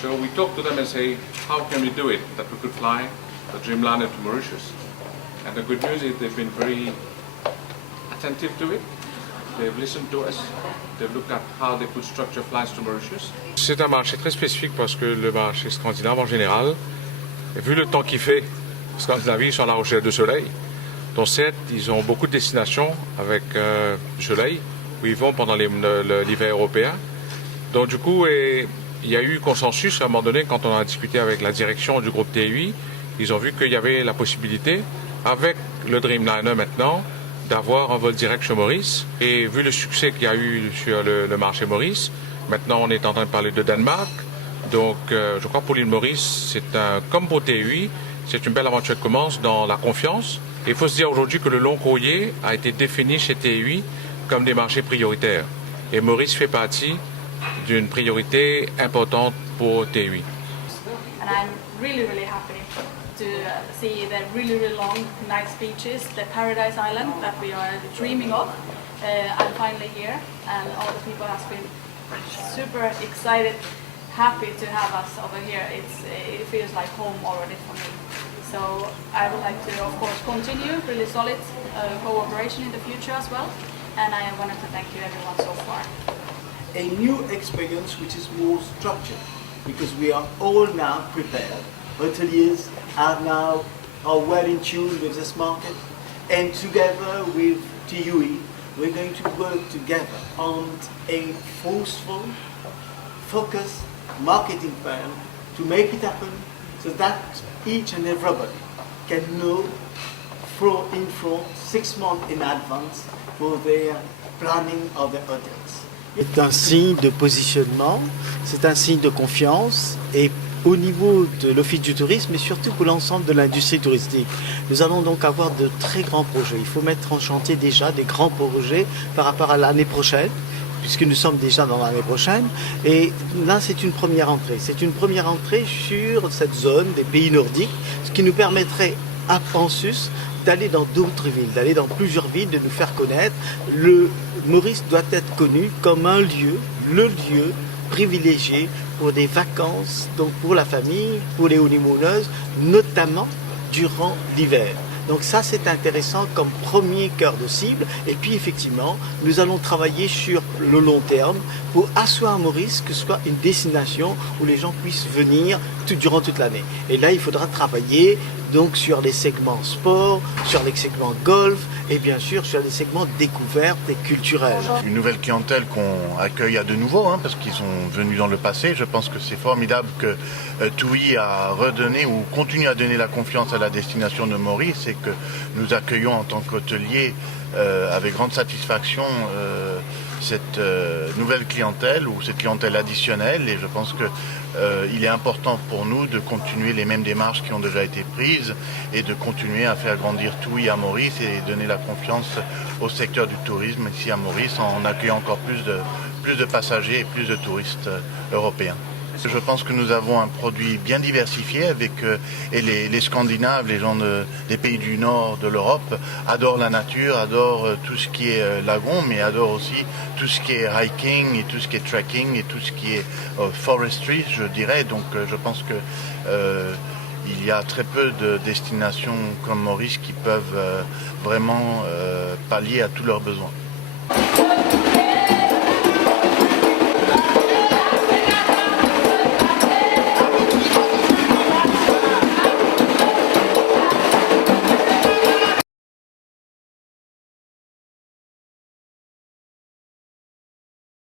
So we talked to them and say, how can we do it that we could fly the Dreamliner to Mauritius? And the good news is they've been very attentive to it. They've listened to us. They've looked at how they could structure flights to Mauritius. C'est un marché très spécifique parce que le marché scandinave en général, vu le temps qu'il fait, en Scandinavie, ils sont à la recherche de soleil. Donc certes, ils ont beaucoup de destinations avec du soleil où ils vont pendant l'hiver européen. Donc du coup, il y a eu consensus à un moment donné quand on a discuté avec la direction du groupe TUI. Ils ont vu qu'il y avait la possibilité, avec le Dreamliner maintenant, d'avoir un vol direct chez Maurice. Et vu le succès qu'il y a eu sur le marché Maurice, maintenant on est en train de parler de Danemark. Donc je crois que pour l'île Maurice, comme pour TUI, c'est une belle aventure qui commence dans la confiance. Et il faut se dire aujourd'hui que le long courrier a été défini chez TUI comme des marchés prioritaires. Et Maurice fait partie d'une priorité importante pour TUI. And I'm really happy to see the really long, nice beaches, the Paradise Island that we are dreaming of. I'm finally here, and all the people have been super excited, happy to have us over here. It feels like home already for me. So I would like to, of course, continue really solid cooperation in the future as well. And I wanted to thank you everyone so far. A new experience which is more structured, because we are all now prepared. Hoteliers are well in tune with this market, and together with TUI, we're going to work together on a forceful, focused marketing plan to make it happen, so that each and everybody can know in front 6 months in advance for their planning of the hotels. C'est un signe de positionnement, c'est un signe de confiance, et au niveau de l'Office du tourisme et surtout pour l'ensemble de l'industrie touristique. Nous allons donc avoir de très grands projets. Il faut mettre en chantier déjà des grands projets par rapport à l'année prochaine, puisque nous sommes déjà dans l'année prochaine. Et là, c'est une première entrée. C'est une première entrée sur cette zone des pays nordiques, ce qui nous permettrait en sus d'aller dans d'autres villes, d'aller dans plusieurs villes, de nous faire connaître. Le Maurice doit être connu comme un lieu, le lieu privilégié pour des vacances, donc pour la famille, pour les honeymooneuses, notamment durant l'hiver. Donc ça, c'est intéressant comme premier cœur de cible. Et puis effectivement, nous allons travailler sur le long terme pour asseoir Maurice que ce soit une destination où les gens puissent venir durant toute l'année. Et là, il faudra travailler donc sur les segments sport, sur les segments golf et bien sûr sur les segments découvertes et culturelles. Une nouvelle clientèle qu'on accueille à de nouveau, parce qu'ils sont venus dans le passé. Je pense que c'est formidable que TUI a redonné ou continue à donner la confiance à la destination de Maurice et que nous accueillons en tant qu'hôteliers avec grande satisfaction cette nouvelle clientèle ou cette clientèle additionnelle, et je pense que il est important pour nous de continuer les mêmes démarches qui ont déjà été prises et de continuer à faire grandir TUI à Maurice et donner la confiance au secteur du tourisme ici à Maurice en accueillant encore plus de passagers et plus de touristes européens. Je pense que nous avons un produit bien diversifié et les Scandinaves, les gens des pays du nord de l'Europe adorent la nature, adorent tout ce qui est lagon, mais adorent aussi tout ce qui est hiking et tout ce qui est trekking et tout ce qui est forestry, je dirais. Donc je pense que il y a très peu de destinations comme Maurice qui peuvent vraiment pallier à tous leurs besoins.